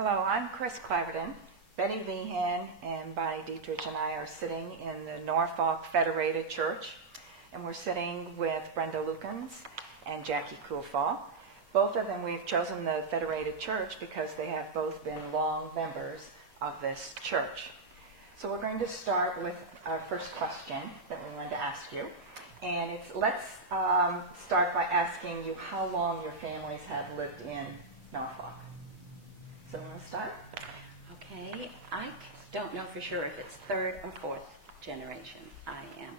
Hello, I'm Chris Claverton. Betty Vehan and Bonnie Dietrich and I are sitting in the Norfolk Federated Church, and we're sitting with Brenda Lukens and Jackie Kuhlfall. Both of them, we've chosen the Federated Church because they have both been long members of this church. So we're going to start with our first question that we wanted to ask you. And let's start by asking you how long your families have lived in Norfolk. So want to start? Okay, I don't know for sure if it's third or fourth generation. I am.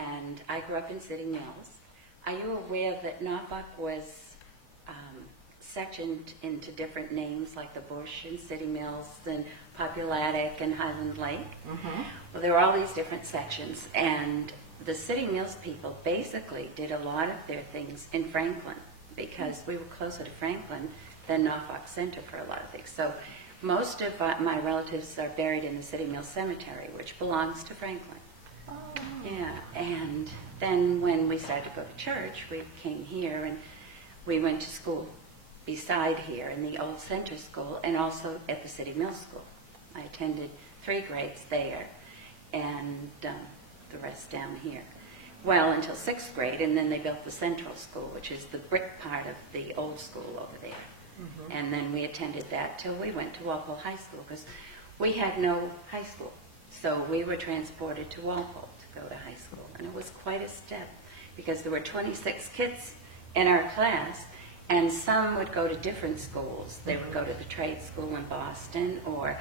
And I grew up in Sitting Mills. Are you aware that Norfolk was sectioned into different names like the Bush and Sitting Mills and Populatic and Highland Lake? Mm-hmm. Well, there were all these different sections, and the Sitting Mills people basically did a lot of their things in Franklin because we were closer to Franklin than Norfolk Center for a lot of things. So most of my relatives are buried in the Sitting Mills Cemetery, which belongs to Franklin. Oh. Yeah, and then when we started to go to church, we came here and we went to school beside here in the old center school and also at the Sitting Mills School. I attended 3 grades there and the rest down here. Well, until 6th grade, and then they built the central school, which is the brick part of the old school over there. Mm-hmm. And then we attended that till we went to Walpole High School because we had no high school. So we were transported to Walpole to go to high school. And it was quite a step because there were 26 kids in our class, and some would go to different schools. They would go to the trade school in Boston or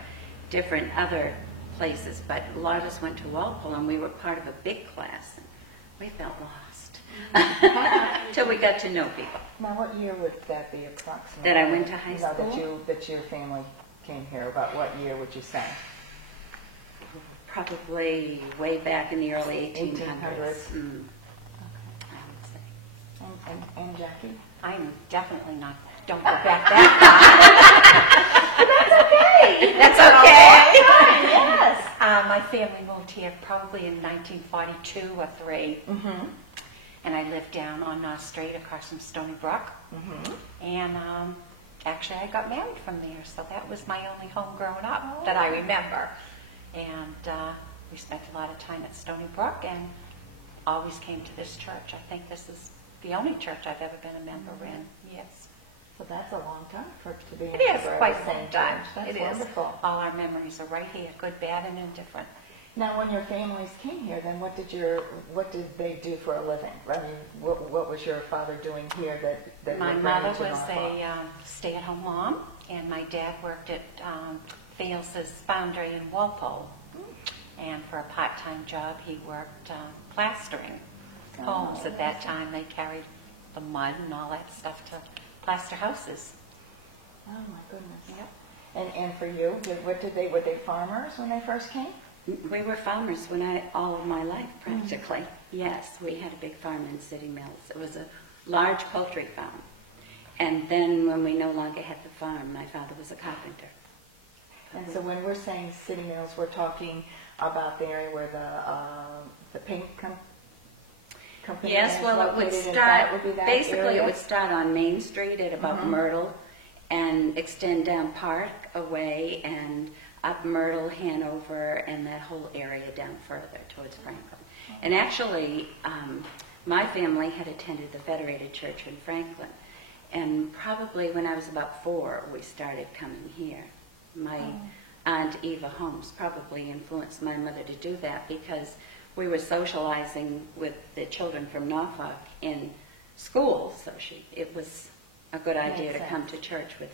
different other places. But a lot of us went to Walpole, and we were part of a big class. And we felt lost till we got to know people. Now, what year would that be approximately? That I went to high school? That your family came here. About what year would you say? Probably way back in the early 1800s. 1800s. Okay. I would say. And Jackie? I'm definitely not. Don't go back that far. That's okay. That's okay. Yes. My family moved here probably in 1942 or 3. Mm-hmm. And I lived down on North Street across from Stony Brook. Mm-hmm. And actually I got married from there, so that was my only home growing up that I remember. And we spent a lot of time at Stony Brook and always came to this church. I think this is the only church I've ever been a member in. Yes. So that's a long time for it to be. It is quite a long time. That's It wonderful. is. All our memories are right here, good, bad, and indifferent. Now, when your families came here, then what did they do for a living? I mean, what was your father doing here that My would bring you mother to was Norfolk? a stay-at-home mom, and my dad worked at Fales' Foundry in Walpole. And for a part-time job, he worked plastering homes. At that time, they carried the mud and all that stuff to plaster houses. Oh my goodness. Yep. And for you, were they farmers when they first came? We were farmers all of my life, practically. Yes, we had a big farm in Sitting Mills. It was a large poultry farm. And then when we no longer had the farm, my father was a carpenter. And so when we're saying Sitting Mills, we're talking about the area where the paint company Yes, is well, it would located, and start, that would be that basically area? it would start on Main Street at about Myrtle and extend down Park away and up Myrtle, Hanover, and that whole area down further towards Franklin. And actually, my family had attended the Federated Church in Franklin. And probably when I was about 4, we started coming here. My Aunt Eva Holmes probably influenced my mother to do that because we were socializing with the children from Norfolk in school, so it was a good idea to come to church with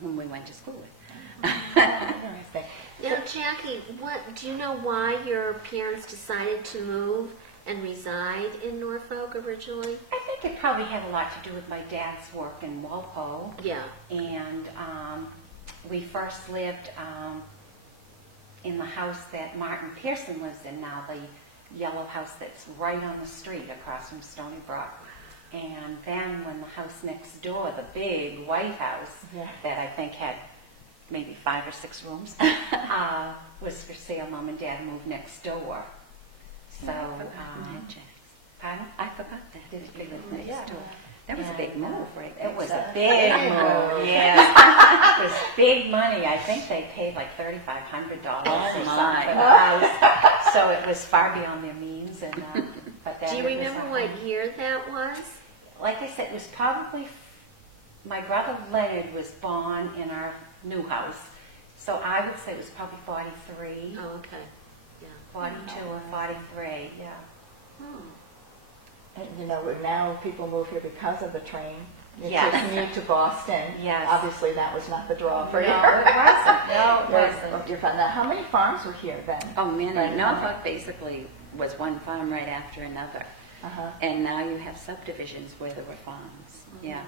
whom we went to school with. Interesting. Now, Jackie, do you know why your parents decided to move and reside in Norfolk originally? I think it probably had a lot to do with my dad's work in Walpole. Yeah. And we first lived in the house that Martin Pearson lives in now, the yellow house that's right on the street across from Stony Brook. And then when the house next door, the big white house that I think had maybe 5 or 6 rooms, was for sale, Mom and Dad moved next door. So, pardon? I forgot that. They lived next door. That was a big move, right? It was a Big big move. move, yes. It was big money. I think they paid like $3,500 or something my. for the house. So it was far beyond their means. And but then Do you it was remember a- what year that was? Like I said, it was probably my brother Leonard was born in our new house, so I would say it was probably 43, Oh, okay. Yeah. 42 or 43. Yeah. And, you know, now people move here because of the train. You Yes. commute to Boston. Yes. Obviously, that was not the draw for No, you. it wasn't. No, it wasn't. You're fine. Now, how many farms were here then? Oh, man, Right. Norfolk basically was one farm right after another. Uh-huh. And now you have subdivisions where there were farms. Yeah.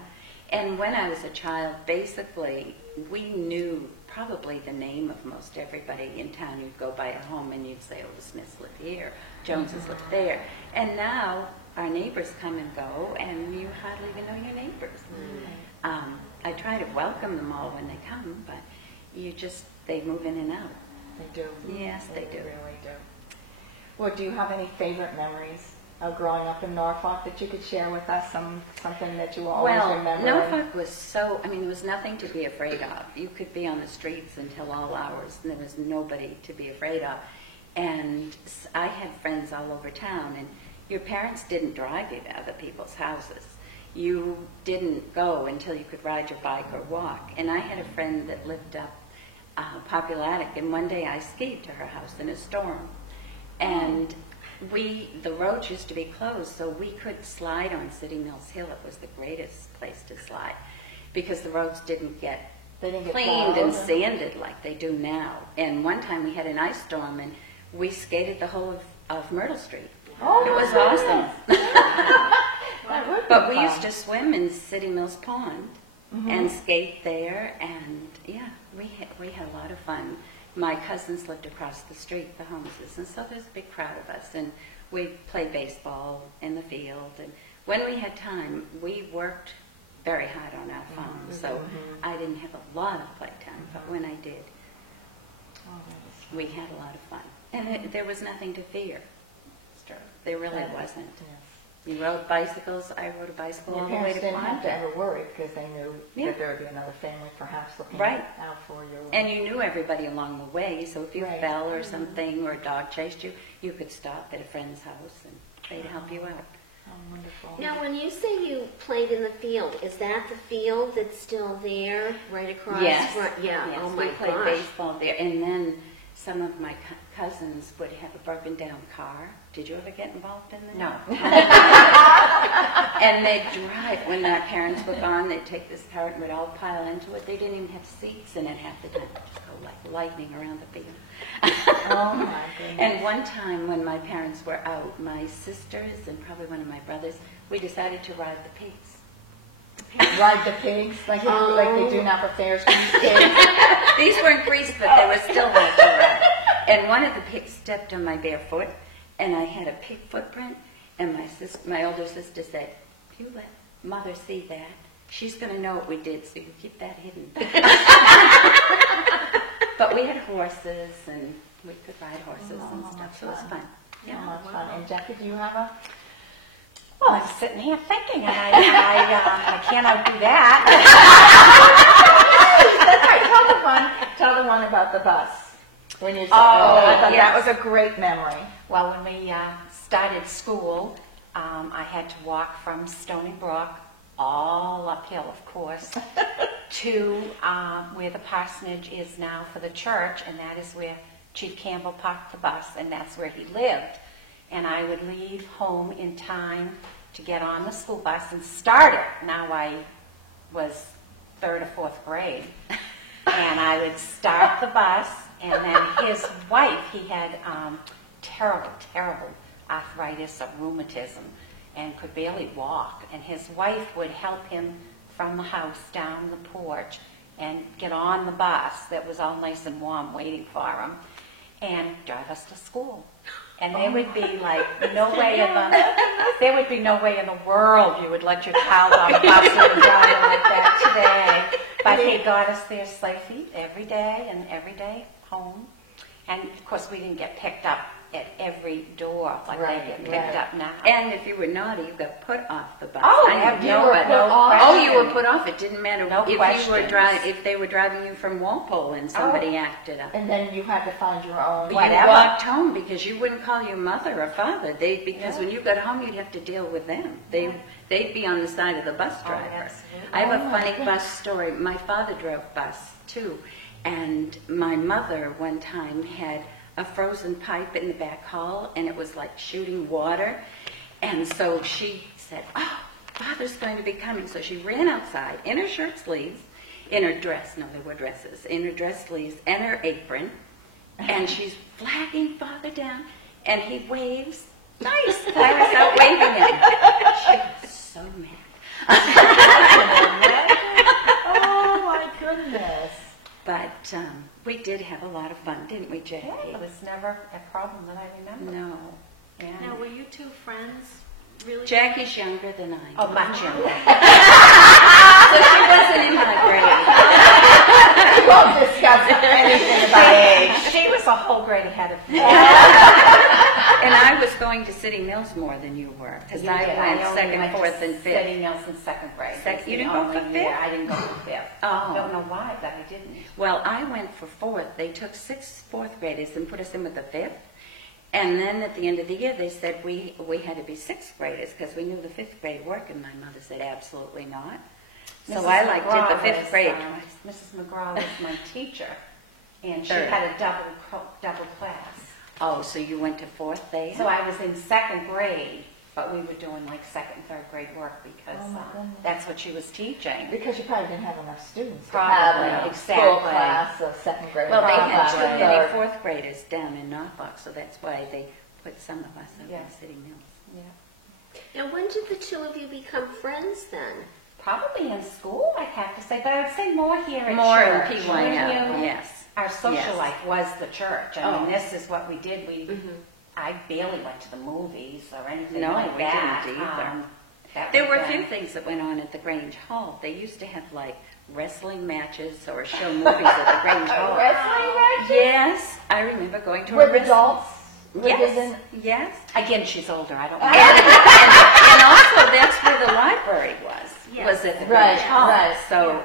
And when I was a child, basically, we knew probably the name of most everybody in town. You'd go by a home and you'd say, oh, the Smiths live here, Joneses live there. And now our neighbors come and go, and you hardly even know your neighbors. I try to welcome them all when they come, but they move in and out. They do. Yes, they do. really do. Well, do you have any favorite memories of growing up in Norfolk that you could share with us? Something that you will always Well, remember? Norfolk was there was nothing to be afraid of. You could be on the streets until all hours, and there was nobody to be afraid of. And I had friends all over town, and your parents didn't drive you to other people's houses. You didn't go until you could ride your bike or walk. And I had a friend that lived up Populatic, and one day I skied to her house in a storm. And the roads used to be closed, so we could slide on City Mills Hill. It was the greatest place to slide because the roads didn't get They didn't get cleaned plowed. and sanded like they do now. And one time we had an ice storm, and we skated the whole of Myrtle Street. Oh, It was my awesome. That would be But we fun. used to swim in City Mills Pond and skate there, and yeah, we had a lot of fun. My cousins lived across the street, the Holmeses, and so there's a big crowd of us, and we played baseball in the field. And when we had time, we worked very hard on our farm, so I didn't have a lot of playtime, but when I did, Oh, that is fun. we had a lot of fun. And there was nothing to fear. There really wasn't. Yes. You rode bicycles. I rode a bicycle all Your the way parents to didn't have to Quantico. ever worry because they knew Yeah. that there would be another family perhaps looking Right. out for you. And you knew everybody along the way, so if you Right. fell or something or a dog chased you, you could stop at a friend's house and they'd help you out. Oh, wonderful. Now, when you say you played in the field, is that the field that's still there, right across? Yes. Yeah. Yes, Oh my we played gosh. baseball there. And then some of my cousins would have a broken down car. Did you ever get involved in that? No. And they'd drive, when their parents were gone, they'd take this car and we'd all pile into it. They didn't even have seats in it half the time. Just go like lightning around the field. Oh, my goodness. And one time when my parents were out, my sisters and probably one of my brothers, we decided to ride the pigs. Ride the pigs like they do now for fairs. These weren't greased, but they were still like to ride. And one of the pigs stepped on my bare foot, and I had a pig footprint. And my older sister said, "If you let Mother see that, she's going to know what we did, so you keep that hidden." But we had horses, and we could ride horses and stuff, so it was fun. Yeah, that's fun. And Jackie, do you have a? Well, I'm sitting here thinking, and I can't outdo that. That's right. Tell the one about the bus. When you said, Oh, I thought yes. that was a great memory. Well, when we started school, I had to walk from Stony Brook, all uphill, of course, to where the parsonage is now for the church, and that is where Chief Campbell parked the bus, and that's where he lived. And I would leave home in time to get on the school bus and start it. Now I was 3rd or 4th grade. And I would start the bus, and then his wife, he had terrible, terrible arthritis of rheumatism and could barely walk. And his wife would help him from the house down the porch and get on the bus that was all nice and warm waiting for him and drive us to school. And there would be like no way in the world you would let your child on the bus and drive it like that today. But he got us there safely every day and every day home. And of course we didn't get picked up at every door like Right, they get picked right. up now. And if you were naughty, you got put off the bus. Oh, I have you no were but- put off? Oh, you were put off. It didn't matter No if you were questions. if they were driving you from Walpole and somebody acted up. And then you had to find your own You whatever. walked home because you wouldn't call your mother or father. Because when you got home, you'd have to deal with them. They'd be on the side of the bus driver. absolutely. I have Oh, a my funny goodness. bus story. My father drove bus too, and my mother one time had a frozen pipe in the back hall, and it was like shooting water. And so she said, "Oh, Father's going to be coming." So she ran outside in her shirt sleeves, in her dress. No, they were dresses. In her dress sleeves and her apron, and she's flagging Father down, and he waves. Nice. Clara's out waving at him. She was so mad. Oh my goodness. But we did have a lot of fun, didn't we, Jackie? Yeah, it was never a problem that I remember. No. Yeah. Now, were you two friends? Really? Jackie's younger than I. Oh, much younger. So she wasn't in my grade. We won't discuss anything about age. She was a whole grade ahead of me. And I was going to City Mills more than you were, because You I did. went only second, went to fourth, and fifth. City Mills in second grade. Second- you It's didn't the go for only year fifth? I didn't go for fifth. Oh. Don't know why, but I didn't. Well, I went for fourth. They took 6 fourth graders and put us in with the fifth. And then at the end of the year, they said we had to be sixth graders because we knew the fifth grade work. And my mother said, absolutely not. So Mrs. I did the McGraw fifth was, grade. Mrs. McGraw was my teacher, and she Third. had a double class. Oh, so you went to fourth day? So I was in second grade, but we were doing like second, third grade work because Oh, my goodness. that's what she was teaching. Because you probably didn't have enough students to Probably, have a exactly. full class of second grade. Well, they and had third too grade. many fourth graders down in Norfolk, so that's why they put some of us up Yeah. in City Mills. Yeah. Now, when did the two of you become friends then? Probably in school, I'd have to say, but I would say more here at More in church. PYF, We knew yes. Our social Yes. life was the church. I Oh. mean, this is what we did. I barely went to the movies or anything No, like we that. didn't either. That There was were a then. few things that went on at the Grange Hall. They used to have like wrestling matches or show movies at the Grange Hall. Wrestling matches? Yes, I remember going to a With wrestling. adults? Yes, yes. Again, she's older. I don't know. And also, that's where the library was. Yes. Was at the Right, Grange Hall. right. So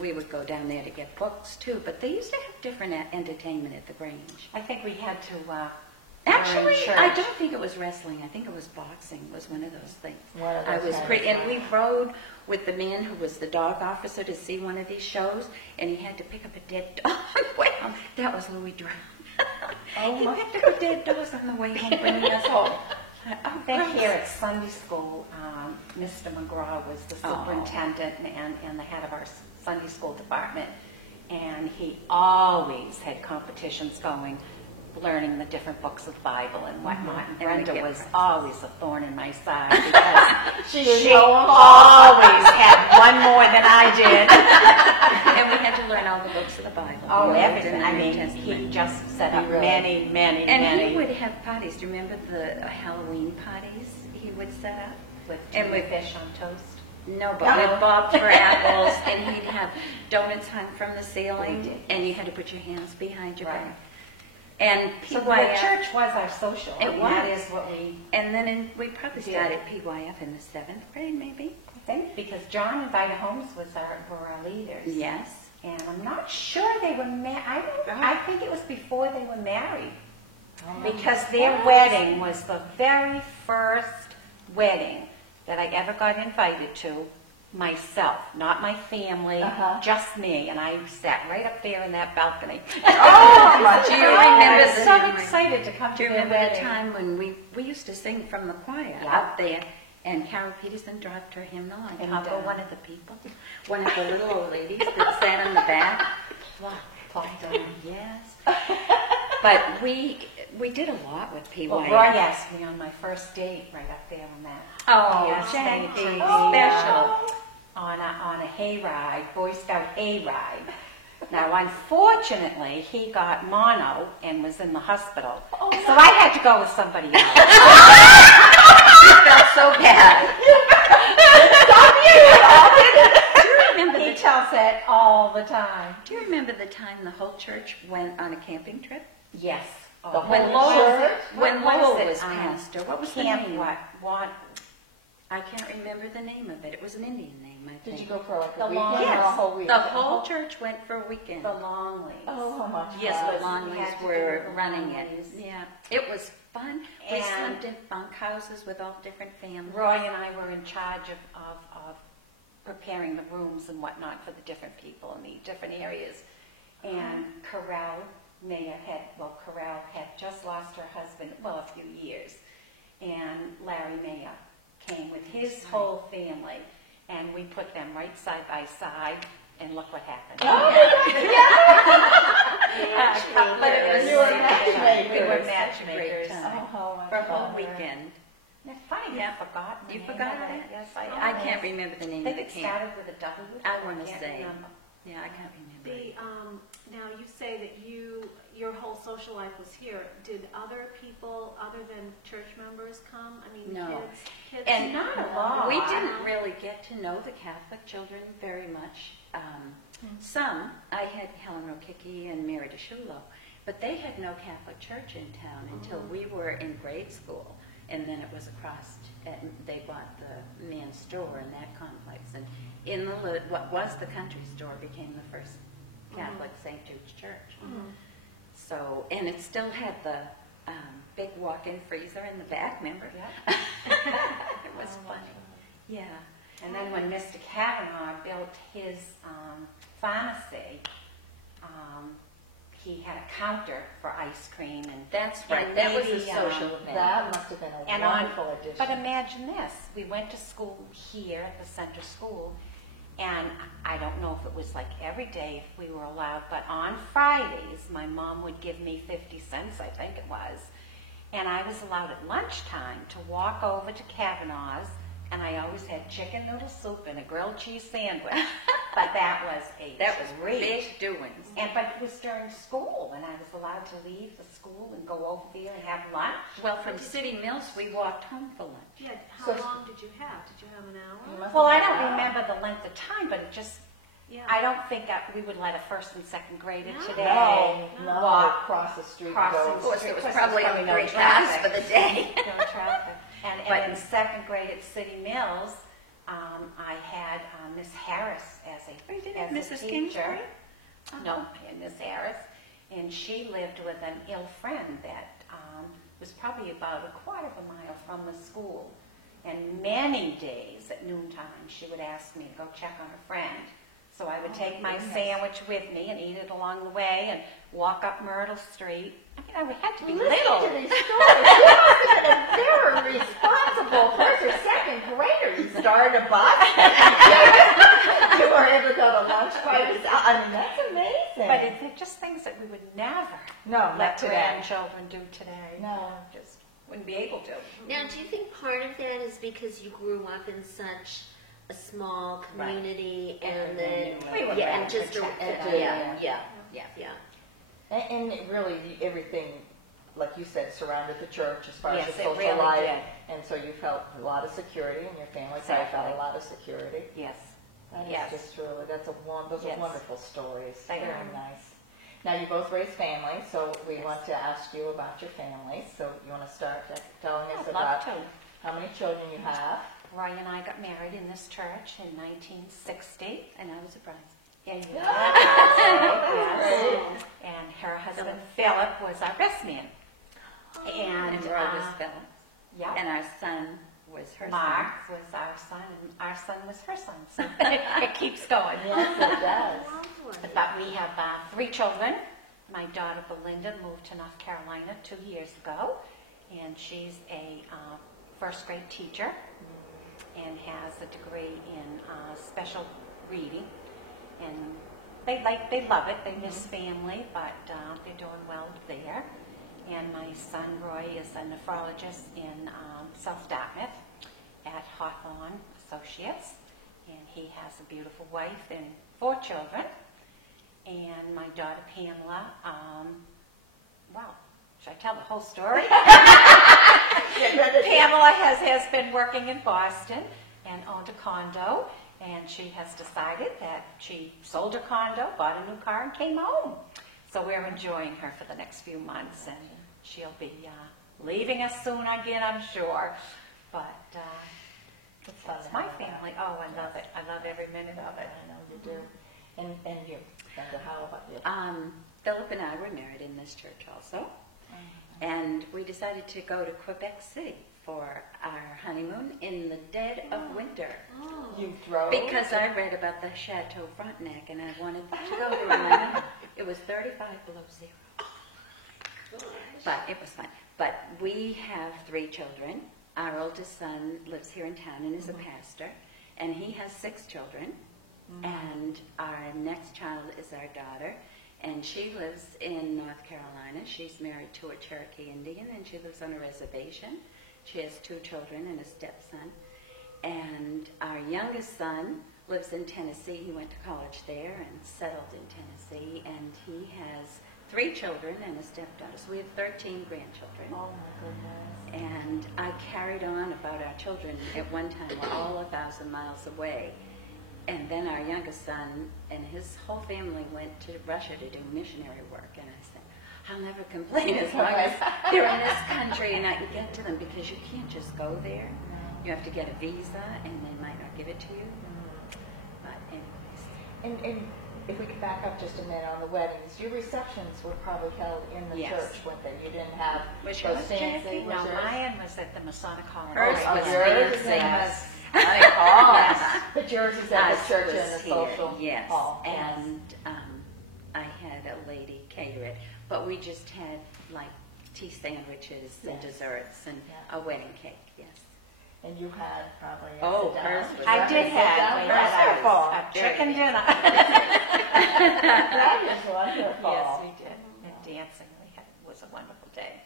we would go down there to get books too. But they used to have different entertainment at the Grange. I think we had to. Actually, church. I don't think it was wrestling. I think it was boxing. Was one of those things. One of I those was kind pretty, of and we rode with the man who was the dog officer to see one of these shows, and he had to pick up a dead dog. Well, that was Louis Brown. Oh, he my picked up a dead dog on the way home, bringing us home. I think here at Sunday school, Mr. McGraw was the Oh. superintendent and the head of our Sunday school department, and he always had competitions going, learning the different books of the Bible and whatnot. And And the Brenda gift was cards. always a thorn in my side because She didn't she know 'em all. always had one more than I did. And we had to learn all the books of the Bible. Oh, We learned everything. in the I New mean, Testament. he just set up He really- many, And many he would have parties. Do you remember the Halloween parties he would set up? with and tuna with- fish on toast. No, but with Bob for apples, and he'd have donuts hung from the ceiling, We did. and you had to put your hands behind your Right. back. And So the PYF, church was our social. It I mean, That was. is what we and then we probably did. started PYF in the 7th grade, maybe. think because John and Vida Holmes were our leaders. Yes. And I'm not sure they were married. I think it was before they were married. Because their wedding was the very first wedding that I ever got invited to myself, not my family, Uh-huh. just me. And I sat right up there in that balcony. Oh, my Do you God. remember I was the- so excited to come Do to you their remember the wedding. time when we used to sing from the choir Yeah. up there, and Carol Peterson dropped her hymnal on And, top of uh, one of the people, one of the little old ladies that sat on the back. Plop, plop, yes. But we did a lot with PYF. Well, Roy asked me on my first date right up there on that. Oh, Yes, Jackie, thank you. special. On a hayride, Boy Scout hayride. Now, unfortunately, he got mono and was in the hospital. So I had to go with somebody else. You felt so bad. Do you remember He the tells it all the time. Do you remember the time the whole church went on a camping trip? Yes. The when whole Lowell, church? When what Lowell is it? was pastor, what was the Camp name? what? I can't remember the name of it. It was an Indian name, I think. Did you go for like The a weekend long- or a Yes, whole week? the whole church went for a weekend. The Longley's. Oh, how much Yes, fun. the We Longley's had to do were the running it. Longley's. Yeah, it was fun. We And- slept in bunk houses with all different families. Roy and I were in charge of preparing the rooms and whatnot for the different people in the different areas. And Corral had just lost her husband, a few years. And Larry Mayer came with his whole family. And we put them right side by side, and look what happened. Matchmakers. You were matchmakers. We were Such a great matchmakers. time. Oh, how For a much whole fun. weekend. It's funny, Yeah. you've forgotten the You name forgot of it? Yes, I can't remember the name I of think the it camp. started with a W. I want to can't say. remember. Yeah, I can't remember. Now you say that your whole social life was here. Did other people, other than church members, come? I mean, No. kids. And Not a lot. we didn't really get to know the Catholic children very much. Some, I had Helen Rokicki and Mary DeShulo, but they had no Catholic church in town until we were in grade school. And then it was across, they bought the man's store in that complex. And in what was the country store became the first Catholic St. Jude's Church. So, and it still had the big walk-in freezer in the back, remember? Yeah. It was funny. Yeah. And then when Mr. Kavanaugh built his pharmacy, he had a counter for ice cream and That's and right. That was a maybe, social event. That must have been a And wonderful addition. But imagine this, we went to school here at the center school, and I don't know if it was like every day if we were allowed, but on Fridays, my mom would give me 50 cents, I think it was, and I was allowed at lunchtime to walk over to Kavanaugh's, and I always had chicken noodle soup and a grilled cheese sandwich. But that was a That was treat. big doings. But it was during school, and I was allowed to leave the school and go over there and have lunch. Well, from City Mills, we walked home for lunch. Yeah, how So- long did you have? Did you have an You hour? must Well, I have don't had- remember the length of time, but it just, Yeah. I don't think we would let a first and second grader No. today No, walk across the street. across go. the Of course, street. there was Because probably there's only no 3 cars traffic. for the day. No traffic. And But- in second grade at City Mills, I had Miss Harris as you didn't a have Mrs. teacher. Kingsbury? No, I had Miss Harris, and she lived with an ill friend that was probably about a quarter of a mile from the school. And many days at noontime, she would ask me to go check on her friend. So I would take my sandwich with me and eat it along the way and walk up Myrtle Street. I mean, I had to be Listen little. to these stories. You must have been a very responsible first or second grader. You started a bus. You were able to go to lunch by yourself. I mean, that's amazing. But it's just things that we would never No, not let today. grandchildren do today. No. Just wouldn't be able to. Now, do you think part of that is because you grew up in such a small community and then, We were yeah, and very just, protected. yeah. Yeah. And it really, everything, like you said, surrounded the church as far Yes, as the it social really life. did. And so you felt a lot of security, and your family probably felt a Exactly. lot of security. Yes. That is Yes. just really, those are Yes. wonderful stories. They Very are. nice. Now, you both raised families, so we want to ask you about your families. So you want to start telling us I'd about love to. how many children you have? Roy and I got married in this church in 1960. And I was surprised. And, Yes. and her husband Philip was our best man. And, And Roy was Philip. yeah, And our son was her Mark son. was our son, and our son was her son. So it keeps going. Yes, it does. Lovely. But we have 3 children. My daughter Belinda moved to North Carolina 2 years ago, and she's a first grade teacher and has a degree in special reading. And they love it. They miss family, but they're doing well there. And my son Roy is a nephrologist in South Dartmouth at Hawthorne Associates, and he has a beautiful wife and 4 children. And my daughter Pamela, wow, should I tell the whole story? Pamela has been working in Boston and owned a condo, and she has decided that she sold her condo, bought a new car, and came home. So we're enjoying her for the next few months, and she'll be leaving us soon again, I'm sure. But It's fun. it's my family. Oh, I love it. I love every minute of it. I know you do. And you, Brenda, how about you? Philip and I were married in this church also, and we decided to go to Quebec City for our honeymoon in the dead of winter. You drove? Because I read about the Chateau Frontenac and I wanted to go there. And it was 35 below zero. But it was fun. But we have 3 children. Our oldest son lives here in town and is a pastor, and he has 6 children. And our next child is our daughter, and she lives in North Carolina. She's married to a Cherokee Indian, and she lives on a reservation. She has 2 children and a stepson. And our youngest son lives in Tennessee. He went to college there and settled in Tennessee, and he has 3 children and a stepdaughter. So we have 13 grandchildren. Oh, my goodness. And I carried on about our children. At one time, we're all 1,000 miles away. And then our youngest son and his whole family went to Russia to do missionary work. And I said, I'll never complain as long as they're in this country and I can get to them, because you can't just go there. You have to get a visa, and they might not give it to you. But anyways. And if we could back up just a minute on the weddings, your receptions were probably held in the Yes. church, weren't they? You didn't have Was those yours, fancy. Jackie? No, was yours? mine was at the Masonic Hall. in Hers Oregon. was yours is fancy. in the Masonic Hall. But yours is at Ours the church was in the here, social yes. hall. And I had a lady cater it, but we just had like tea sandwiches and Yes. desserts and Yeah. a wedding cake. Yes. And you had probably a Oh, sit-down. hers was- I did have Wonderful. a chicken dinner. That is wonderful. Yes, we did. And dancing, it was a wonderful day.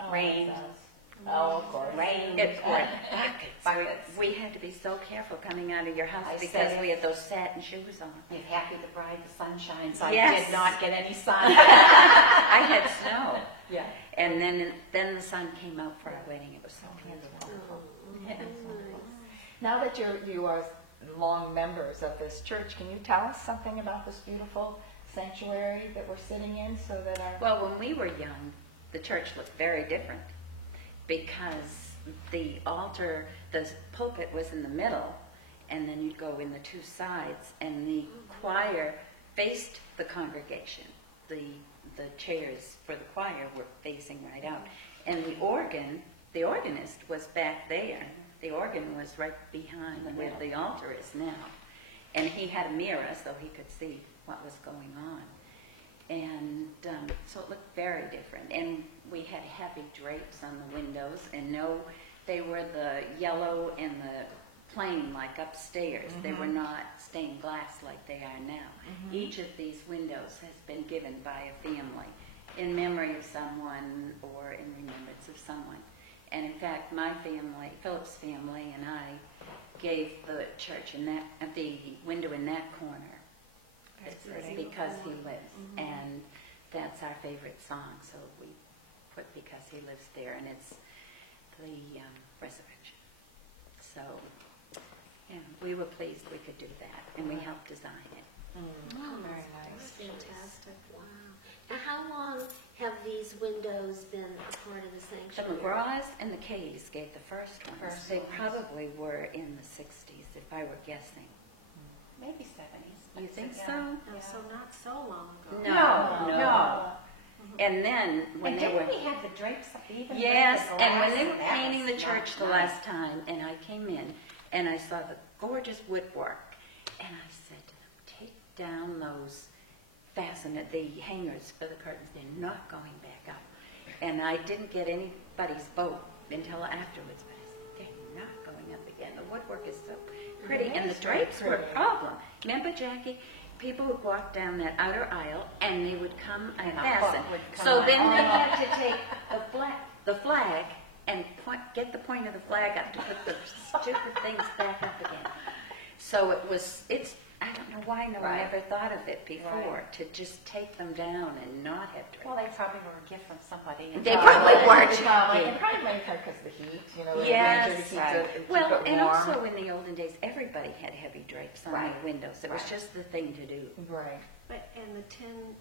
Oh, Rain. it does. Oh, of course. Rain. It poured Buckets. buckets. We had to be so careful coming out of your house I because said- we had those satin shoes on. If happy the bride, the sun shines. I Yes. did not get any sun. I had snow. Yeah. And then the sun came out for our wedding. It was so beautiful. Yeah. Now that you are long members of this church, can you tell us something about this beautiful sanctuary that we're sitting in, so that our Well, when we were young, the church looked very different because the altar, the pulpit was in the middle, and then you'd go in the 2 sides, and the choir faced the congregation. The chairs for the choir were facing right out, and the organist was back there. The organ was right behind where the altar is now, and he had a mirror so he could see what was going on. And so it looked very different. And we had heavy drapes on the windows, and they were the yellow and the plain like upstairs. They were not stained glass like they are now. Each of these windows has been given by a family in memory of someone or in remembrance of someone. And in fact, my family, Philip's family, and I gave the church the window in that corner. Because he lives, and that's our favorite song. So we put "Because He Lives" there, and it's the resurrection. So, yeah, we were pleased we could do that, and we helped design it. very nice. Fantastic, wow. And how long have these windows been a part of the The sanctuary? McGraws and the Kays gave the first ones. They probably were in the 60s, if I were guessing. Maybe 70s. You think Yeah. so? Oh, so not so long ago. No. And then when And they were... didn't we have the drapes up even? with Yes, the and when glass? they were That painting the was church the nice. last time, and I came in, and I saw the gorgeous woodwork, and I said to them, take down those the hangers for the curtains. They're not going back up. And I didn't get anybody's vote until afterwards, but I said, they're not going up again. The woodwork is so pretty, and the drapes were a problem. Remember, Jackie? People would walk down that outer aisle, and they would come and And a fasten. hook would come So on. then they had to take the flag and get the point of the flag up to put the stupid things back up again. So it's I don't know why no one Right. ever thought of it before, Right. to just take them down and not have drapes. Well, they probably were a gift from somebody. They probably weren't. They probably made her because of the heat, you know, in the winter to keep right. keep Well, it and warm. also in the olden days, everybody had heavy drapes on Right. their windows. It was Right. just the thing to do. Right. But, and the tin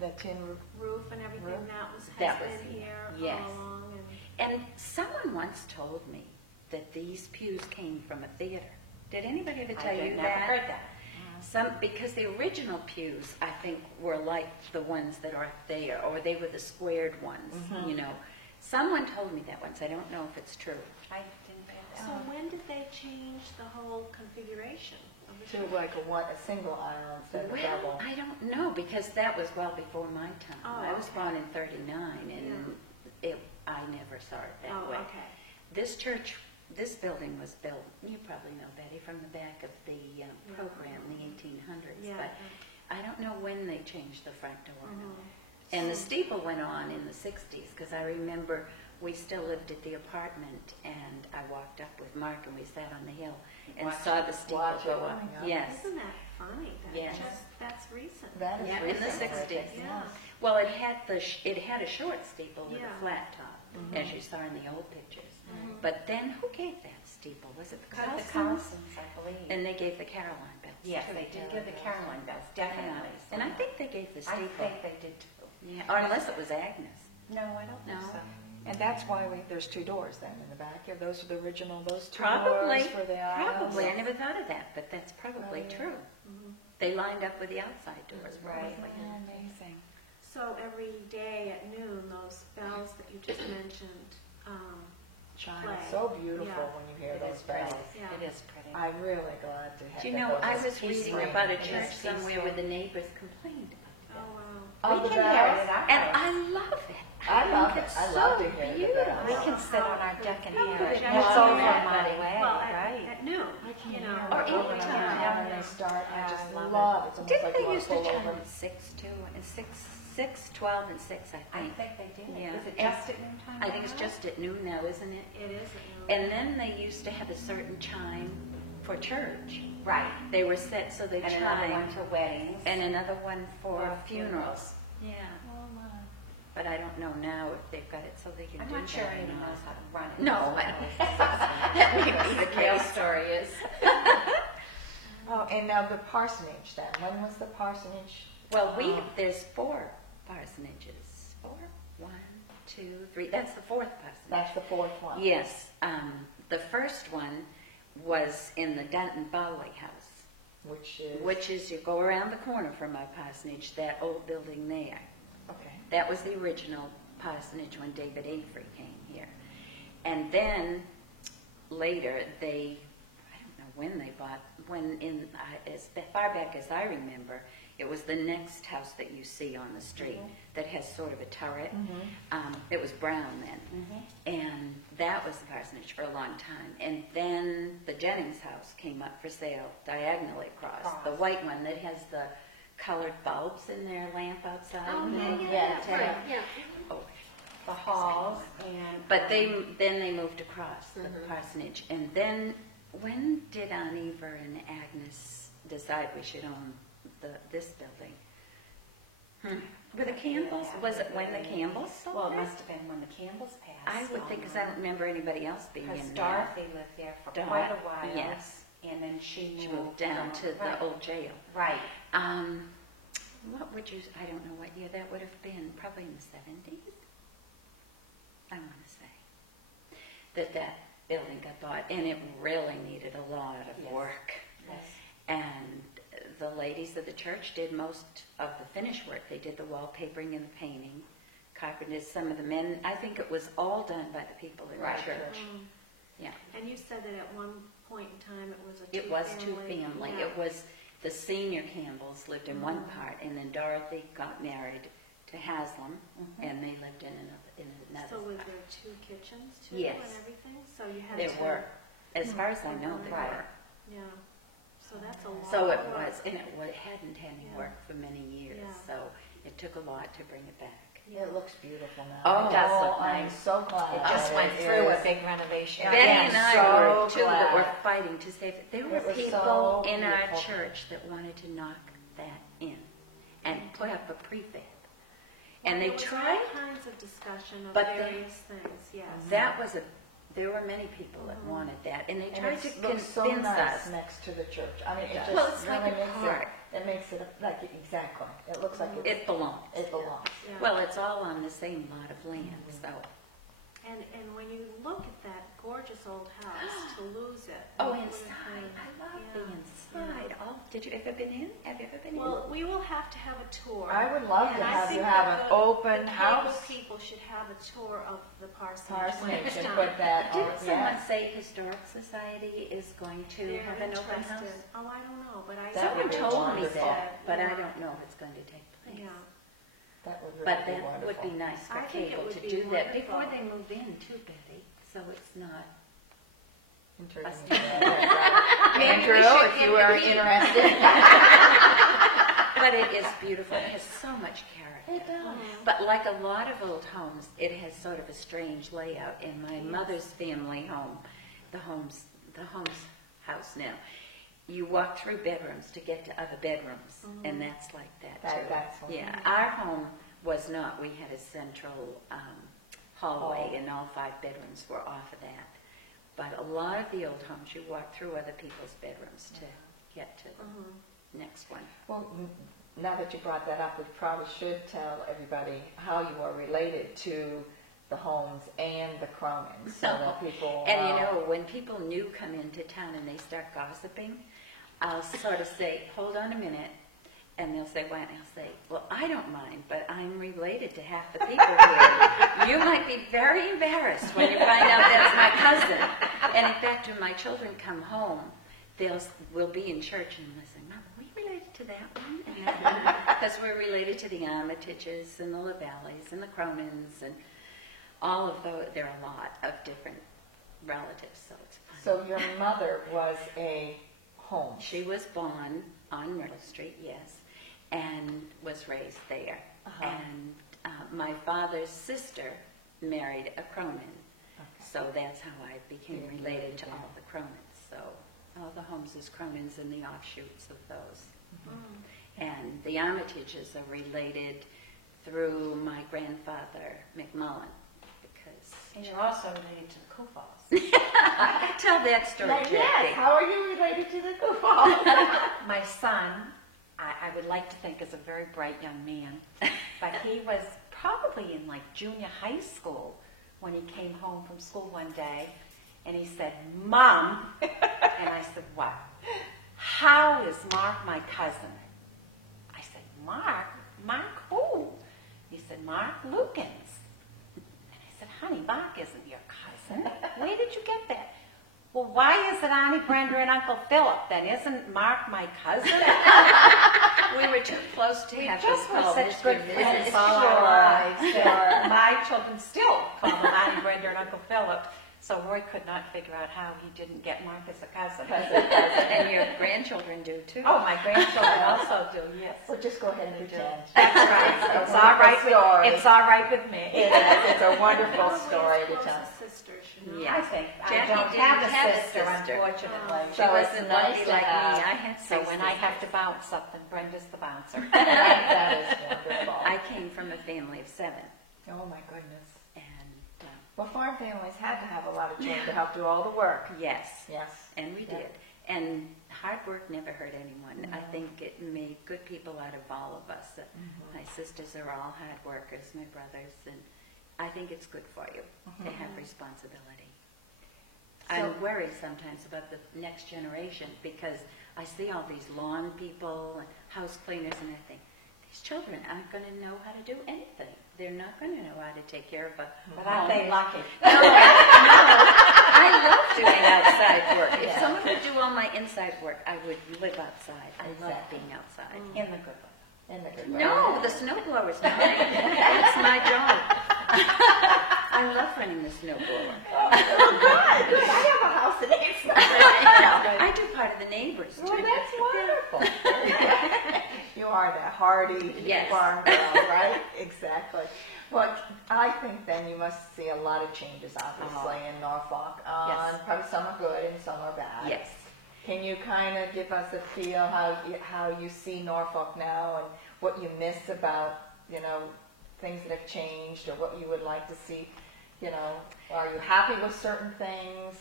The tin roof. roof and everything, Roof? That has was been here. here Yes. all along. And someone once told me that these pews came from a theater. Did anybody ever tell you never that? heard that. Because the original pews, I think, were like the ones that are there, or they were the squared ones, you know. Someone told me that once. I don't know if it's true. I didn't hear So that. when did they change the whole configuration of the To like a single aisle instead of a Well, double. I don't know, because that was well before my time. Oh, I was okay. born in '39, and I never saw it that Oh, way. okay. This church, this building was built, you probably know, Betty, from the back of the program in the 1800s. Yeah. But I don't know when they changed the front door. Mhm. And the steeple went on in the 60s, because I remember we still lived at the apartment, and I walked up with Mark, and we sat on the hill and Watch saw the steeple watch it go up. going up. Yes. Isn't that funny? Yes. That's recent. That is Yeah, in the recent. 60s. Yeah. Well, it had it had a short steeple with Yeah. a flat top, as you saw in the old pictures. Mm-hmm. But then who gave that steeple? Was it the Was it the Carlsons? Carlsons, I believe. And they gave the Caroline bells. Yes, too. they did give the Caroline bells, Yeah. definitely. And I think they gave the I steeple. think they did too. Yeah, or unless it was Agnes. No, I don't think No. so. And that's why there's two doors then in the back. Yeah, those are the original, those two Probably. doors for the aisles. Probably. I never thought of that, but that's probably Oh, yeah. true. They lined up with the outside doors. Right. probably. Oh, amazing. So every day at noon, those bells that you just mentioned, Chime. Play. It's so beautiful Yeah. when you hear It those is pretty. bells. Yeah. It is pretty. I'm really glad to have. Do you that know, those I was peace reading ring. about a It is church somewhere where the neighbors complained oh, wow. Oh, We the can hear bells? it at our And house. I love it. I love think it. it's I so love to hear the beautiful. bells. We can sit on our deck and hear it. Yeah. It's Yeah. over Yeah. a mile away, Well, right? at noon, you know. Or When even I'm time. down and they start, I Yeah, just I love love it. It's almost Didn't like they you want used to to pull chime over. at 6 too? And 6, 12, and 6, I I think. think they did. Yeah. Is it And just at noontime? I think it's just at noon now, isn't it? It is at noon. And then they used to have a certain chime for church. Right. They were set so they And another one chimed, for weddings. and another one for Or funerals. Yeah. Oh, my. But I don't know now if they've got it so they can I'm do not sure that or anyone not. knows how to run it. No, I don't. That may be the Real case. story is. Oh, and now the parsonage then. When was the parsonage? Well, Oh. there's 4 parsonages. 4? 1, 2, 3. That's the 4th parsonage. That's the fourth one. Yes. The first one was in the Denton Bowley House, Which is you go around the corner from our parsonage, that old building there. okay. That was the original parsonage when David Avery came here. And then later I don't know when they bought, as far back as I remember, it was the next house that you see on the street that has sort of a turret. It was brown then. And that was the parsonage for a long time. And then the Jennings house came up for sale diagonally across. The white one that has the colored bulbs in their lamp outside. Oh, yeah, Yeah, yeah, right, yeah. Oh, The halls and. but then they moved across the parsonage. And then, when did Aunt Eva and Agnes decide we should own this building? Were the Campbells, was it when the Campbells sold Well, it it? must have been when the Campbells passed. I would think, because I don't remember anybody else being Because in there. Dorothy lived there for Dor- quite a while. yes. And then she She moved down to right. the old jail. Right. What would you, I don't know what year that would have been, probably in the 70s, I want to say, that building got bought, and it really needed a lot of Yes. work. Yes. And the ladies of the church did most of the finish work. They did the wallpapering and the painting, carpenters, some of the men. I think it was all done by the people in Right. the church. Yeah. And you said that at one point in time it was a It was two-family. two-family. Yeah. It was the senior Campbells lived in one part, and then Dorothy got married to Haslam, and they lived in another So was part. there 2 kitchens too Yes. and everything? So you had There to. were, as far as I know, there Right. were. Yeah. So that's a lot. So it of work. was, and it hadn't had any Yeah. work for many years, Yeah. so it took a lot to bring it back. It looks beautiful now. Oh, it does look I'm nice. so glad. It just that went it through is. a big renovation. Betty and I so were two that glad. were fighting to save it. There were It was people so in our beautiful. church that wanted to knock that in and put up a prefab. And they There was tried. all kinds of discussion of But they- various things, yes. That was there were many people that wanted that, and they And tried to it looks so convince nice us. next to the church. I mean, it just Well, it's like really a makes park. it makes it like exactly. It looks like It belongs. it belongs. Yeah. Well, it's all on the same lot of land, so. And when you look at that gorgeous old house, to lose it. Oh, it would have inside. been- I love yeah, the inside. Did you ever been in? Have you ever been Well, we will have to have a tour. I would love And to I have think you have that an the- open the house. cable people should have a tour of the parsonage when Parsonage it's and done. put that on. Didn't someone Yes. say Historic Society is going to They're have an open house? interested. Oh, I don't know, but I. That Someone would be told me wonderful. that, but I Yeah. don't know if it's going to take place. Yeah. That would really But be that wonderful. would be nice for I think it cable would to be do that before wonderful. they move in too, Betty, so it's not. Intriguing. Maybe Andrew, we should if you are intervene. interested. But it is beautiful. It has so much character. It does. But like a lot of old homes, it has sort of a strange layout. In my mother's family home, the home's house now, you walk through bedrooms to get to other bedrooms, and that's like that too. That's what- Yeah, our home was not. We had a central hallway, and all 5 bedrooms were off of that. But a lot of the old homes, you walk through other people's bedrooms to get to the next one. Well, now that you brought that up, we probably should tell everybody how you are related to the Holmes and the Cronins, so that people. And you know, when people new come into town and they start gossiping, I'll sort of say, hold on a minute. And they'll say, why? And I'll say, well, I don't mind, but I'm related to half the people here. You might be very embarrassed when you find out that's my cousin. And in fact, when my children come home, we'll be in church and they'll say, Mom, are we related to that one? Because we're related to the Armitages and the LaValleys and the Cronins and all of those. There are a lot of different relatives, so it's fun. So your mother was a Holmes. She was born on Myrtle Street, yes, and was raised there. And my father's sister married a Cronin, so that's how I became related to all the Cronins. So all the Holmeses, Cronins, and the offshoots of those. And the Armitages are related through my grandfather, McMullen, because And you're also related to the Kufals. I could tell that story, Yes, Jackie. how are you related to the Goofball? My son, I would like to think is a very bright young man, but he was probably in like junior high school when he came home from school one day, and he said, Mom, and I said, what? How is Mark my cousin? I said, Mark? Mark who? He said, Mark Lukens. And I said, honey, Mark isn't your cousin. Where did you get that? Well, why is it Auntie Brenda and Uncle Philip then? Isn't Mark my cousin? We were too close to have this just were call such Mr. good and friends Mrs. all our lives. Sure. And my children still call them Auntie Brenda and Uncle Philip. So Roy could not figure out how he didn't get Mark as a cousin. And your grandchildren do too. Oh, my grandchildren also do, yes. Well, just go ahead and pretend. That's right. It's a all right wonderful story. with, it's all right with me. It is. It's a wonderful One of story to Lisa's tell. closest sisters, you know. I think I Jackie don't didn't have a have a sister, sister. unfortunately. She So it's wasn't nice lucky to like have- me. I had So when I have to bounce something, Brenda's the bouncer. That is wonderful. I came from a family of 7, Oh my goodness. and Well, farm families had to have a lot of children to help do all the work. yes, Yes. and we did. And hard work never hurt anyone. I think it made good people out of all of us. My sisters are all hard workers, my brothers, and I think it's good for you to have responsibility. I'm worried sometimes about the next generation because I see all these lawn people and house cleaners, and I think, these children aren't going to know how to do anything. They're not going to know how to take care of a But aren't they lucky? I love doing outside work. If someone would do all my inside work, I would live outside. I love Exactly. being outside. In the good one. In the good way. No, the snow blower is mine. That's my job. I love running the snow blower. I have a house that needs something. I do part of the neighbors too. Well, that's wonderful. You are hardy Yes. farm girl, right? Exactly. Well, I think then you must see a lot of changes, obviously, in Norfolk. Yes. Probably some are good and some are bad. Yes. Can you kind of give us a feel how you see Norfolk now and what you miss about, things that have changed or what you would like to see? Are you happy with certain things?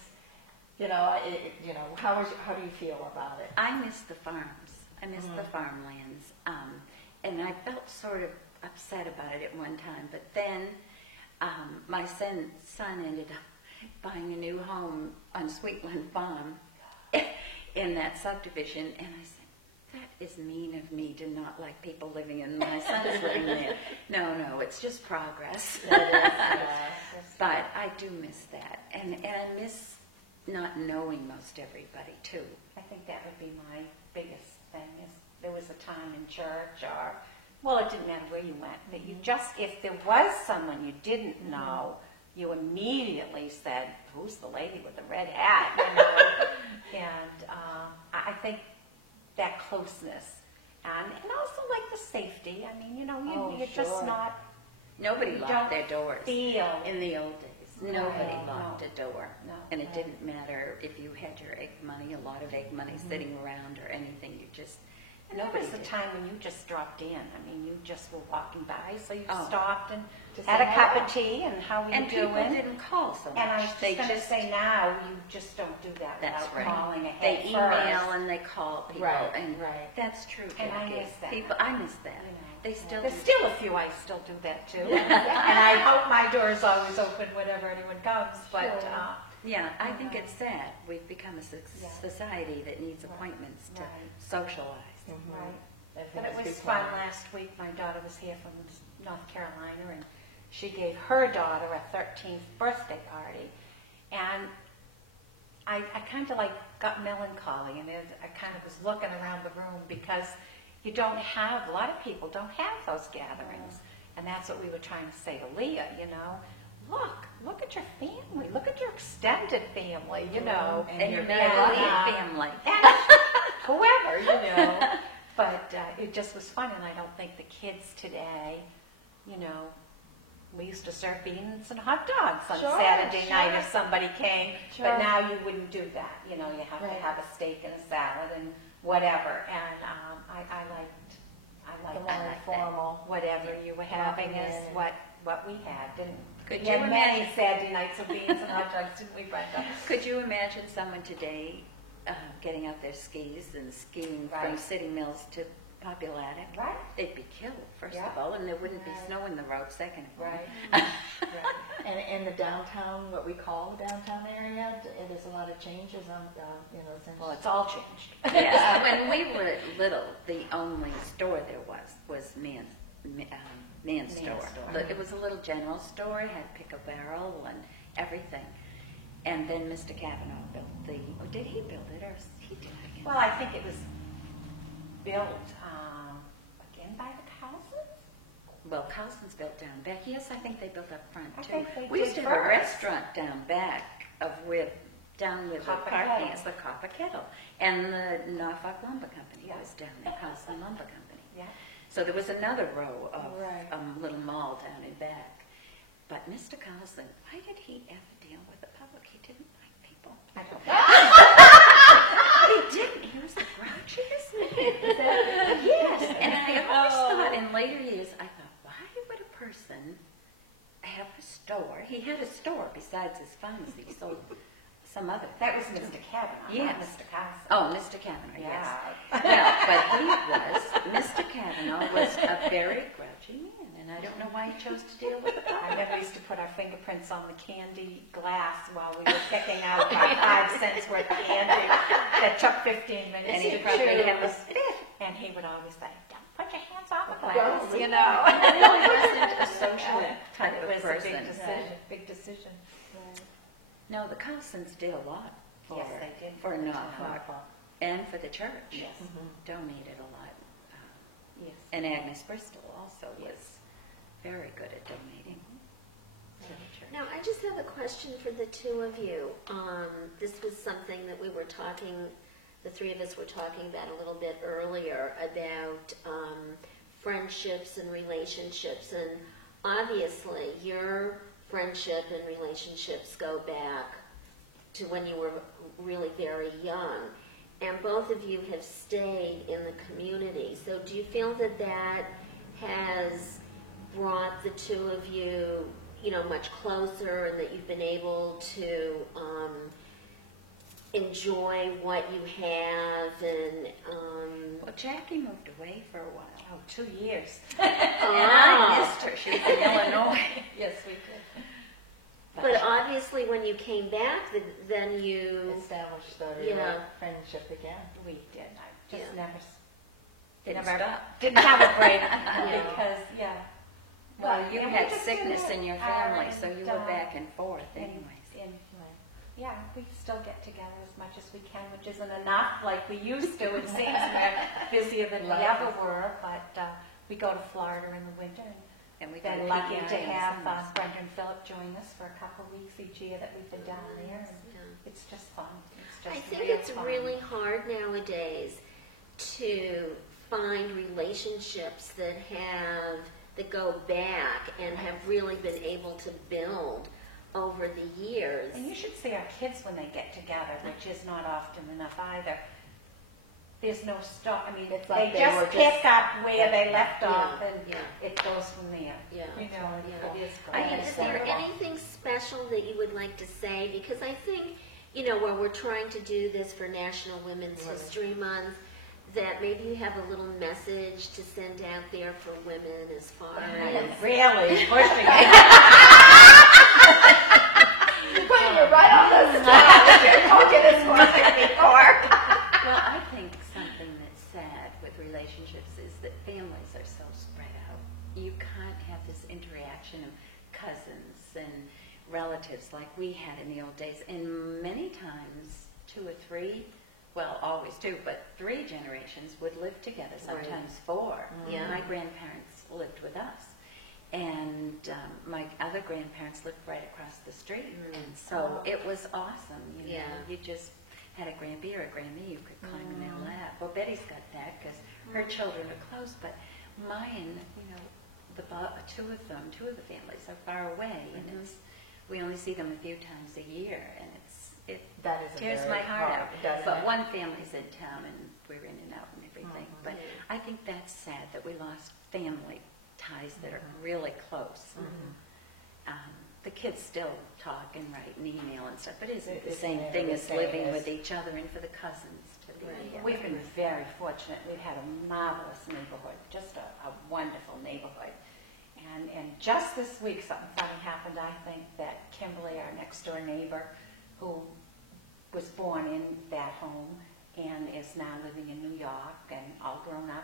How do you feel about it? I miss the farms. I miss the farmlands. And I felt sort of upset about it at one time. But then my son ended up buying a new home on Sweetland Farm in that subdivision. And I said, that is mean of me to not like people living in my son's living there. No, it's just progress. But I do miss that. And I miss not knowing most everybody, too. I think that would be my biggest thing, is there was a time in church or, well, it didn't matter where you went, that you just, if there was someone you didn't know, you immediately said, who's the lady with the red hat? And I think that closeness, and also like the safety. I mean, you're sure. just not, Nobody You locked don't their doors. feel. In the old days, nobody No, locked no. a door. No. And it didn't matter if you had your egg money, a lot of egg money sitting around or anything. You just, And there nobody was a did. time when you just dropped in. I mean, you just were walking by, so you Oh. stopped and Just had say a cup hello. of tea and how were you And doing? people didn't call so much. And I was they going to just say now, you just don't do that That's without right. calling ahead They email first. and they call people, Right, and right. that's true. And I Jackie. miss that. People, I miss that. You know. They still There's do. still a few I still do that too. And I hope my door is always open whenever anyone comes. But Sure. Yeah, I think it's sad. We've become a Yeah. society that needs appointments to Right. socialize. right. If But it has was become- fun last week. My daughter was here from North Carolina, and she gave her daughter a 13th birthday party. And I kind of like got melancholy, and I kind of was looking around the room because a lot of people don't have those gatherings. And that's what we were trying to say to Leah, look at your family, look at your extended family, And your family, family. whoever. But it just was fun, and I don't think the kids today, we used to serve beans and hot dogs on Sure, Saturday sure. night if somebody came, Sure. but now you wouldn't do that. You have Right. to have a steak and a salad and whatever. And I liked The more that. informal. Whatever you were having Dropping is in. what we had. And Could we you had many imagine- Saturday nights of beans and hot dogs, didn't we, Brenda? Could you imagine someone today getting out their skis and skiing from Right. City Mills to Populatic? Right. They'd be killed, first Yeah. of all, and there wouldn't be Right. snow in the road, second of all. Right. And in the downtown, what we call the downtown area, there's a lot of changes on, since. Well, it's all changed. Yes. When we were little, the only store there was Man's store. Store. But it was a little general store. It had Pick a Barrel and everything. And then Mr. Kavanaugh built or did he build it, or he did it again? Well, I think it was built again by the Cousins. Well, Carlson's built down back. Yes, I think they built up front I too. think they We used to did have a first. restaurant down back down with Copper the park Kettle. hands, the Copper Kettle, and the Norfolk Lumber Company Yeah. was down there, Carlson Lumber Company. Yeah. So there was another row of Right. little mall down in back. But Mr. Carlson, why did he ever deal with the public? He didn't like people. I don't He didn't. He was the grouchiest man. Yes. And I always thought in later years, I thought, why would a person have a store? He had a store besides his pharmacy. He sold some other. That was Mr. Kavanaugh, Yes. not Mr. Cousin. Oh, Mr. Kavanaugh, yes. Yeah. Well, Mr. Kavanaugh was a very grouchy man, and I don't know why he chose to deal with the I public. never used to put our fingerprints on the candy glass while we were picking out about 5 cents worth of candy that took 15 minutes And he to probably chew. had the spit. And he would always say, don't put your hands on the Don't glass, reach you know. He really wasn't a social type It of was a person. big decision. No, the Carlsons did a lot for, Yes, they did. for Norfolk and for the church. Yes. Donated a lot. Yes. And Agnes Bristol also was very good at donating to the church. Now, I just have a question for the two of you. This was something that we were talking the three of us were talking about a little bit earlier about friendships and relationships, and obviously your friendship and relationships go back to when you were really very young, and both of you have stayed in the community. So do you feel that that has brought the two of you, much closer, and that you've been able to enjoy what you have? And Well, Jackie moved away for a while. Oh, 2 years. And I missed her. She was in Illinois. Yes, we did. but obviously, when you came back, then you Establish the Yeah. friendship again. We did. I just Yeah. Didn't never stop. didn't have a break Yeah. because, Well, you and we had just sickness did it, in your family, and, so you were back and forth anyways. Yeah, we still get together as much as we can, which isn't enough like we used to. It seems we're busier than we ever were, but we go to Florida in the winter, and And we got been a lucky PEI to on have Sundays. Brenda and Philip join us for a couple of weeks each year that we've been down there. And Yeah. it's just fun. It's just I think real it's fun. really hard nowadays to find relationships that go back and have really been able to build over the years. And you should see our kids when they get together, which is not often enough either. There's no stop. I mean, It's like they they were just just- pick up where they left Yeah, off, and yeah. it goes from there. Yeah. You know, Yeah. it is I great. mean, is there anything special that you would like to say? Because I think, where we're trying to do this for National Women's History Month, that maybe you have a little message to send out there for women as far as... Really pushing it. Putting you right on the spot. You told you this question before. Well, I think something that's sad with relationships is that families are so spread out. You can't have this interaction of cousins and relatives like we had in the old days. And many times, 2 or 3, well, always 2, but 3 generations would live together, sometimes 4. Yeah. My grandparents lived with us. And my other grandparents lived right across the street. And so it was awesome. You know, Yeah. you just had a grandpa or a grandma, you could climb in their lap. Well, Betty's got that because her children are close, but mine, two of the families are far away, and we only see them a few times a year, and it That is tears very my heart hard, out. doesn't But it? one family's in town, and we're in and out and everything. But I think that's sad that we lost family ties that are really close. The kids still talk and write and email and stuff, but it isn't the It's same never thing the as same living as- with each other, and for the cousins to be. Right. We've been very fortunate. We've had a marvelous neighborhood, just a wonderful neighborhood. And just this week, something funny happened. I think that Kimberly, our next door neighbor, who was born in that home and is now living in New York and all grown up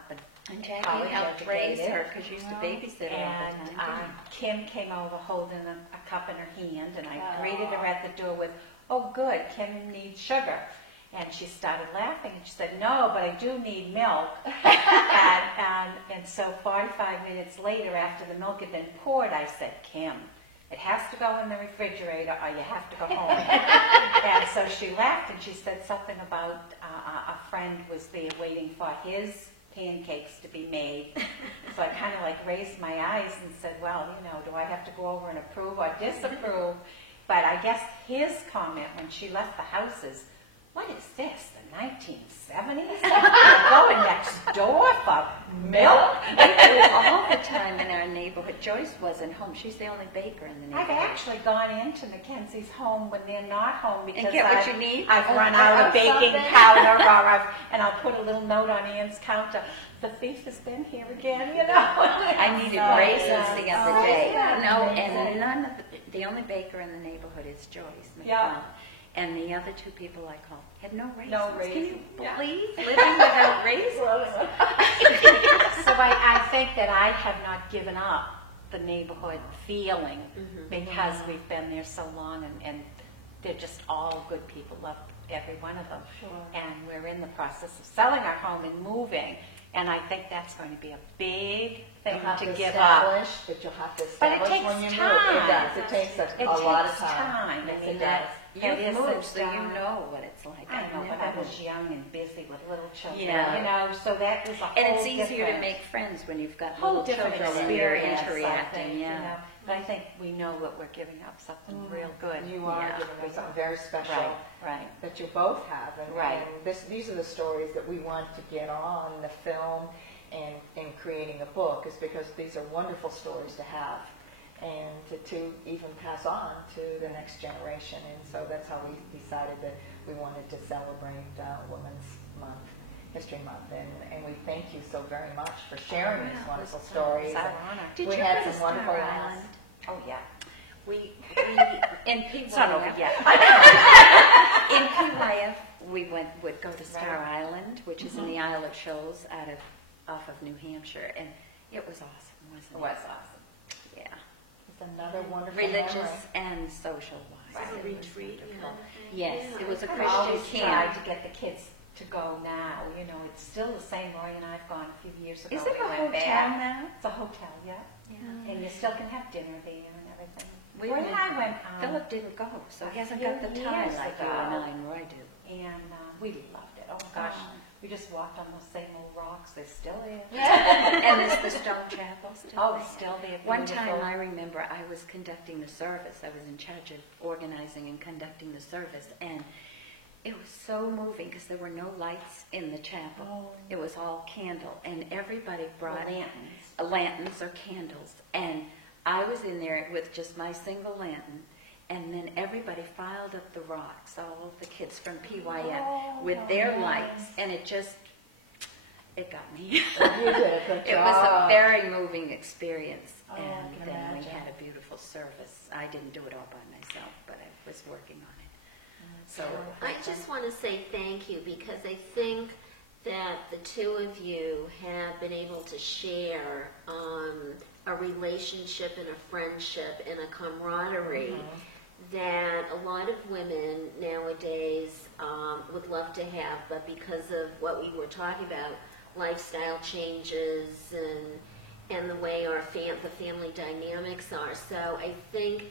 And Jackie college helped raise educated. her because she used to babysit her all And the time. Kim came over holding a cup in her hand, and I greeted her at the door with, "Oh, good, Kim needs sugar." And she started laughing, and she said, "No, but I do need milk." and so 45 minutes later, after the milk had been poured, I said, "Kim, it has to go in the refrigerator or you have to go home." And so she laughed, and she said something about a friend was there waiting for his pancakes to be made. So I kind of raised my eyes and said, well, do I have to go over and approve or disapprove? But I guess his comment when she left the house is, what is this, the 1970s? You're going next door for milk? It was all the time in our neighborhood. Joyce wasn't home. She's the only baker in the I've neighborhood. actually gone into Mackenzie's home when they're not home because get what you need? I've run Oh, out of baking something? powder, and I'll put a little note on Ann's counter. The thief has been here again, I needed So, raisins the other day. yeah. No, and none of the only baker in the neighborhood is Joyce McCall. Yeah. And the other 2 people I called had no raisins. No Can you raisins, yeah. believe living without raisins? So I think that I have not given up the neighborhood feeling because we've been there so long, and they're just all good people, love every one of them. And we're in the process of selling our home and moving, and I think that's going to be a big thing You'll have to to give establish, up. but you'll have to But it establish takes when you time. move. It does. It takes a lot of takes time. time. Yes, I mean, it does. You've It moved, isn't, so you know what it's like. I know, but I never was young and busy with little children, Yeah. you know, so that was a whole And it's easier to different- make friends when you've got whole little different children and experience, you're I interacting. think, Yeah. you know. But I think we know that we're giving up something real good. You are Yeah. giving us something very special Right, right. that you both have. And, Right. and these are the stories that we want to get on the film and in creating a book, is because these are wonderful stories to have and to even pass on to the next generation. And so that's how we decided that we wanted to celebrate Women's Month, History Month. And we thank you so very much for sharing these wonderful stories. It's our And honor. Did we you had go to some wonderful Star laughs. Island? Oh, yeah. We in PYF, not over yet. in PYF, would go to Star Island, which is in the Isle of Shoals, off of New Hampshire, and it was awesome, wasn't it? It was awesome. Yeah, It's another wonderful religious memory. and social It's wise. a retreat, you know. Yes, it was a I've Christian always tried camp. to get the kids to go now, you know, it's still the same. Roy and I've gone a few years ago. Is it We a went hotel back. now? It's a hotel, yeah. And you still can have dinner there and everything. We Roy went- and I went, Philip didn't go, so he a hasn't few got the time years like you ago. and I and Roy do. and we loved it. Oh gosh, we just walked on those same old rocks. They're still there. And there's the stone chapel still Oh, there. still there. One time beautiful. I remember I was conducting the service. I was in charge of organizing and conducting the service, and it was so moving because there were no lights in the chapel. It was all candle, and everybody brought lanterns or candles, and I was in there with just my single lantern, and then everybody filed up the rocks, all of the kids from PYF with their lights, and it got me. You did a good It was a job. very moving experience, Oh, I and can then we imagine. had a beautiful service. I didn't do it all by myself, but I was working on it. So I just want to say thank you because I think that the two of you have been able to share a relationship and a friendship and a camaraderie that a lot of women nowadays would love to have, but because of what we were talking about, lifestyle changes and the way the family dynamics are. So I think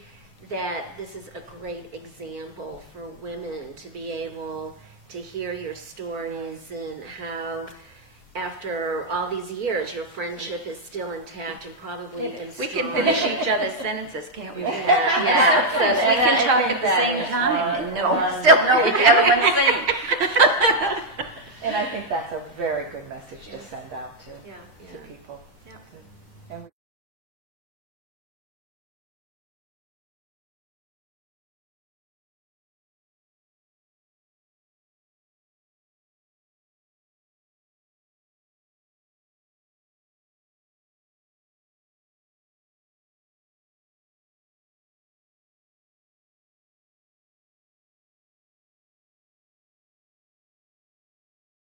that this is a great example for women to be able to hear your stories and how after all these years your friendship is still intact and probably even we can stronger. finish each other's sentences, can't we? Yeah. So that we can talk at the same time and still know what the other one's saying. And I think that's a very good message to send out to Yeah. people.